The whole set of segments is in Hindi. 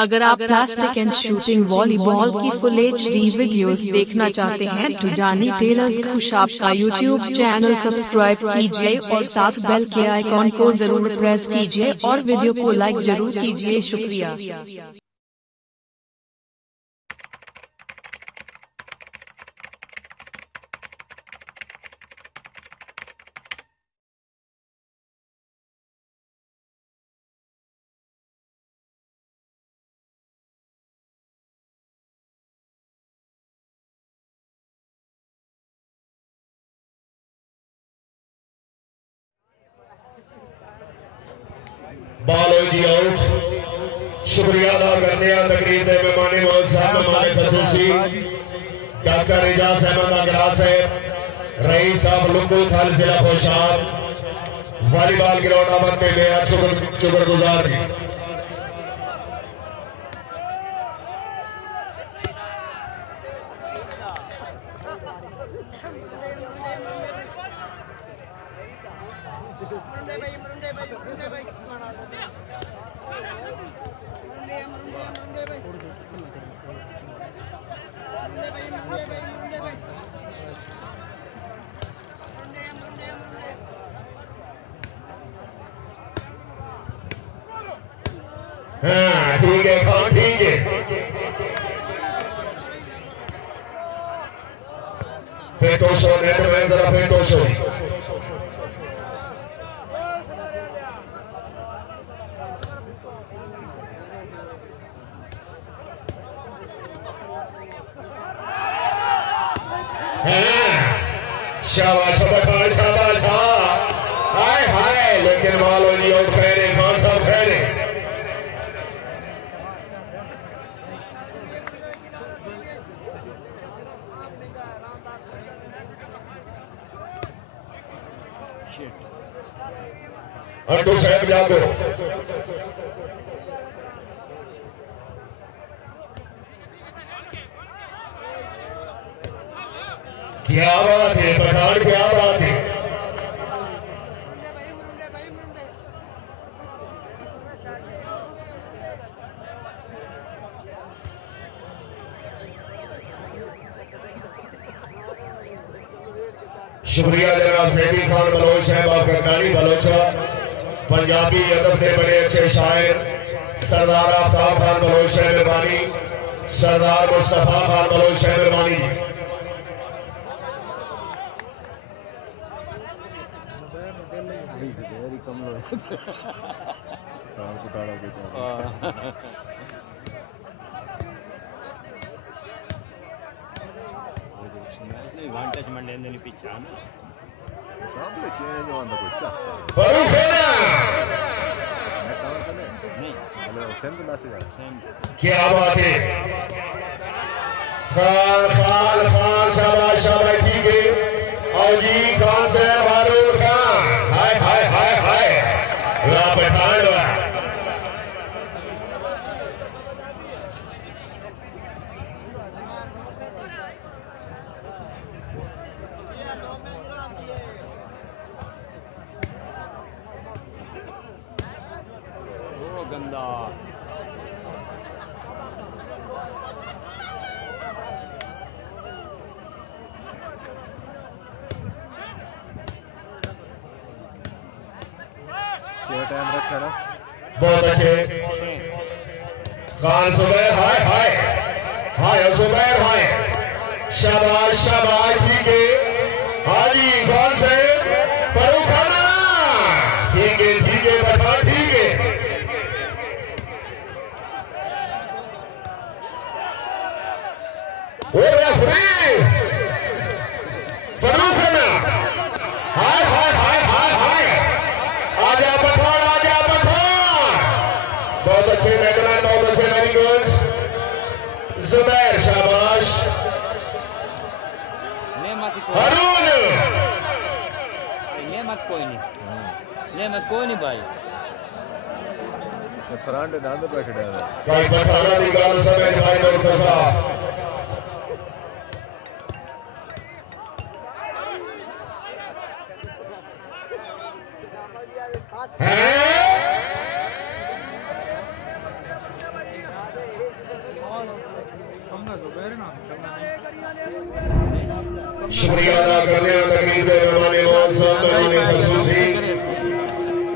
अगर आप प्लास्टिक एंड शूटिंग वॉलीबॉल की फुल HD वीडियोस देखना चाहते हैं तो जानी टेलर्स खुशाब का यूट्यूब चैनल सब्सक्राइब कीजिए और साथ बेल के आइकॉन को जरूर प्रेस कीजिए और वीडियो को लाइक जरूर कीजिए। शुक्रिया। बालोजी आउट। शुक्रिया अदा करते हैं तकरीब के मेहमान मौजूद साहब हमारे खसूसी डॉक्टर एजाज अहमद अग्रास है रईस साहब लुकू थल जिला खुशाब वॉलीबॉल ग्राउंड आमद में बेहद शुक्रगुजार हैं। हाँ ठीक है खान ठीक है। फिर तो सो नेट में जरा फिर तो सो शाबाश खान शाबाश। हाय हाय लेकिन वालों जी और खैरे खान साहब खैरे अंटू साहब जागो। क्या बात है पठान क्या बात है। शुक्रिया जनाब जैदी खान बलोच साहब आपका गाड़ी बलोचा पंजाबी अदब के बड़े अच्छे शायर सरदार आफ्ताब खान बलोच साहब मेहरबानी सरदार मुस्तफा खान बलोच साहब मेहरबानी। क्या बात है खान खान खान शाबाश शाबाश ठीक है। और जी खान साहब हारून खान हाय हाय हाय हाय पठान गंदा क्या टाइम रखा ना बहुत अच्छे खान सुबैर हाय हाय हाय सुबैर हाय शाबाश शाबाश ठीक है। हाजी खान साहब फरूक खाना ठीक है पठान ठीक है। वो रेफरी फरूक खाना हाय हाय हाय हाय हाय आजा पठान आजा पठान। बहुत अच्छे बैटमैन बहुत अच्छे वेरी गुड जुबैर शाबाश हारून नेमत कोई नहीं भाई फरांडे नांदे बैठे डाले भाई पठाना की गल समझ भाई मुर्तजा शुक्रिया अदा करते हैं तकरीर के मेहमान मौसम मेहमान खसूसी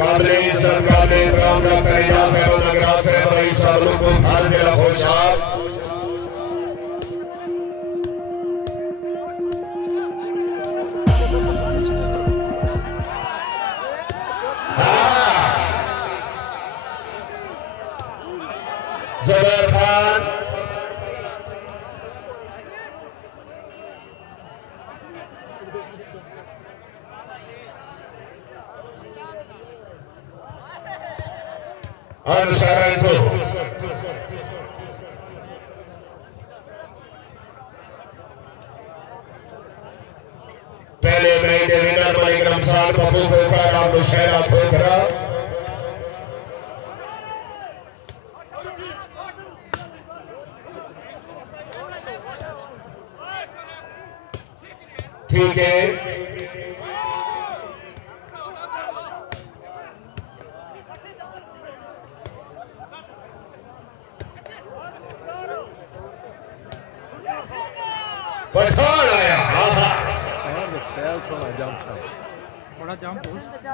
काबिल इज्जत काबिल इकराम डॉक्टर एजाज अहमद नगरा साहब रईस साहब लुकुम हाल जिला खुशाब ज़ुबैर खान Ansarento पहले मैच के विनर मलिक रमजान पप्पू खोखरा राम मुशैरा खोखरा ठीक है पठान आया And the spells on a jump shot. बड़ा jump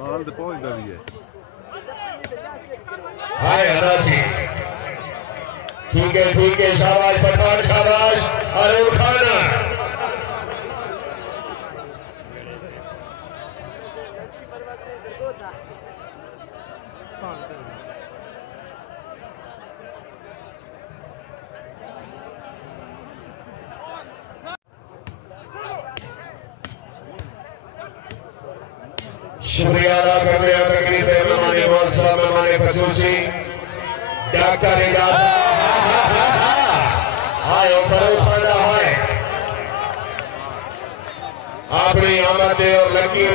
Ball the point of the हाय हरासी ठीक है शाबाश पठान शाबाश अरुण खाना शुक्रिया अदा करते हैं तकरीर के मेहमान मौसम मेहमान खसूसी डॉक्टर एजाज हाय फरोखाना हाय अपनी आमद और लकी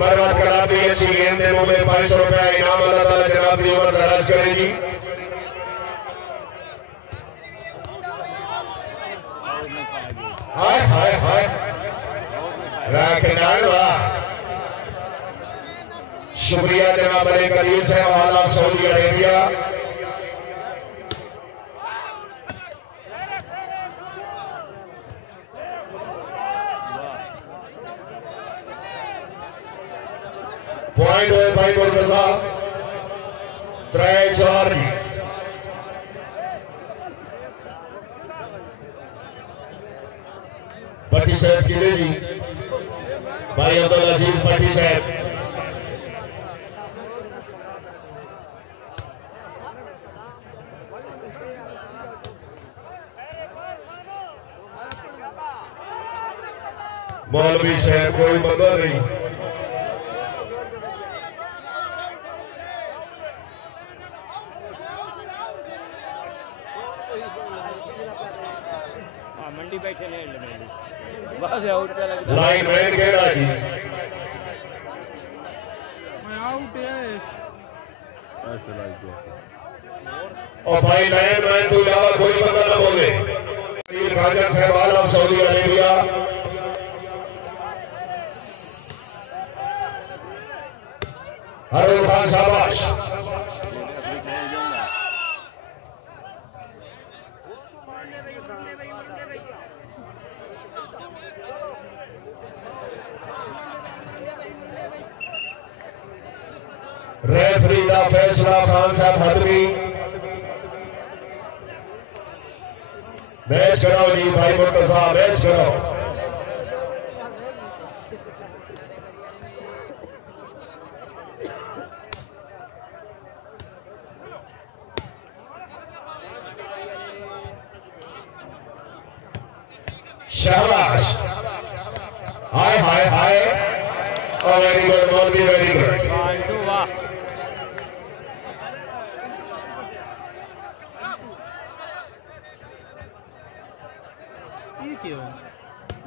मरम्मत कराती है अच्छी गेंद देने में 500 रुपया इनाम अल्लाह ताला जनाब की उम्र दराज करेगी हाय हाय हाय शुक्रिया जनाब मलिक अजीज साहब आला सऊदी अरेबिया पॉइंट हुए भाई मुर्तजा 3-4 भट्टी साहब किले जी भाई अब्दुल अजीज भट्टी साहब मौलवी साहब कोई बंदा नहीं मंडी बैठे बस आउट पे लग लाइन मैन केड़ा जी आउट है ऐसे लाइक और भाई लाइन मैन तो अलावा कोई बंदा न बोले खाजन साहब आलम सऊदी अरेबिया अरुण खान शाबाश रेफरी का फैसला खान साहब हदवी मैच कराओ जी भाई मुर्तजा मैच कराओ शाबाश हाय हाय हाय वेरी गुड मौलवी वेरी गुड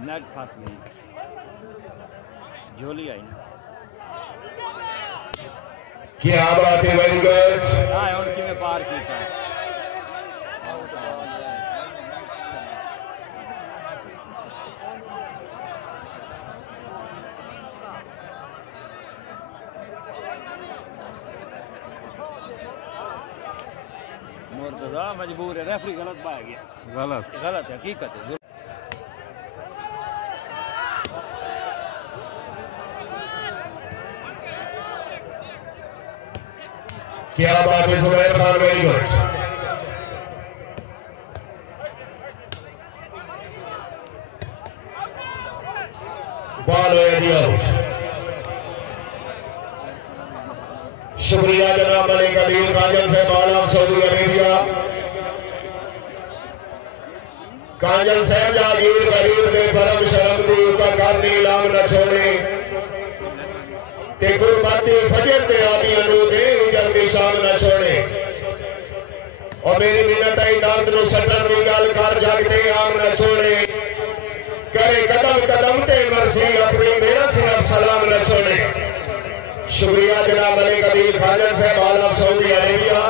नेट फंस गई झोली आई ना क्या बात है वेरी गुड हाँ उनकी में पार किया मुर्तजा मजबूर है रेफरी गलत पाया गया गलत गलत है हकीकत है क्या बात है Zubair Khan, very good. Ball है जी आउट। शुक्रिया जनाब मलिक अदील काजल से बॉल ऑफ सऊदी अरेबिया। काजल साहब जागीर गरीब ने परम शर्म दी का करनी लाम न छोड़े ते गुरबाती फजर ते आदियां नु दे जल्दी शाम न छोड़े। और मेरी मिन्नत आई दांत नु सटन दी गल कर जागते आम न छोड़े। करे कदम कदम ते मर्सी अपनी मेरा सिर्फ सलाम न छोड़े। शुक्रिया जनाब मलिक अदील खाजन साहब ऑल ऑफ सऊदी अरेबिया।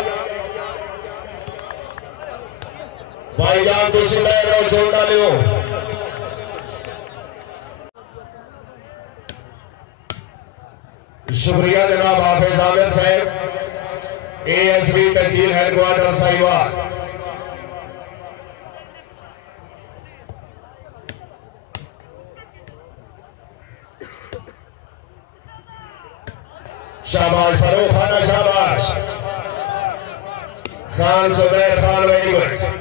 भाईजान तुसी लै लो छोड़ डालियो। शुक्रिया जनाब हाफिज आमिर साहब, ASB तहसील हेडक्वार्टर साहिवाल। शाबाश फरूक खाना, शाबाश खान सुबैर खान, वेरी गुड।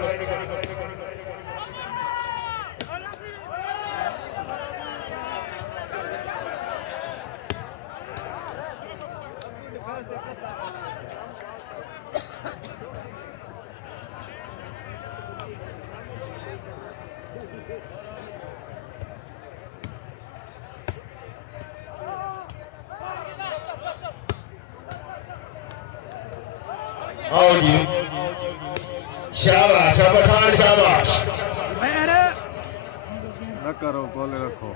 आओ जी, शाबाश पठान, शाबाश। न करो, गोले रखो।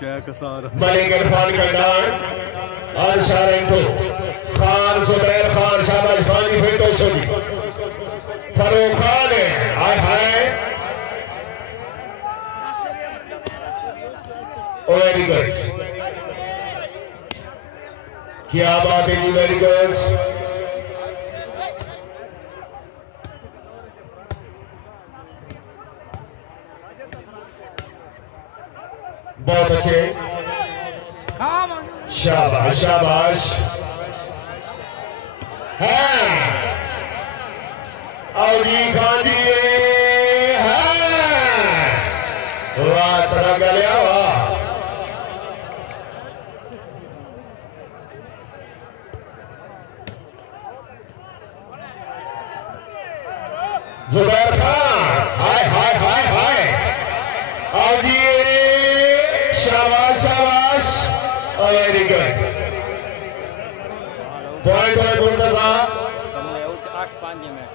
क्या कसार मलिक इरफान का डांड और शारेंटो खान सुबैर खान, शाबाश खान जी फिर तो सुनी फरूक खान है। हाय हाय, वेरी गुड, क्या बात है जी, वेरी गुड। बहुत अच्छे, शाबाश शाबाश है। आओ जी खान जी, है वाह, तरह गलिया वाह। जुबैर खान, हाय हाय हाय हाय, आओ जी, शाबाश शाबाश, वेरी गुड। पॉइंट है मुर्तजा, 8-5 में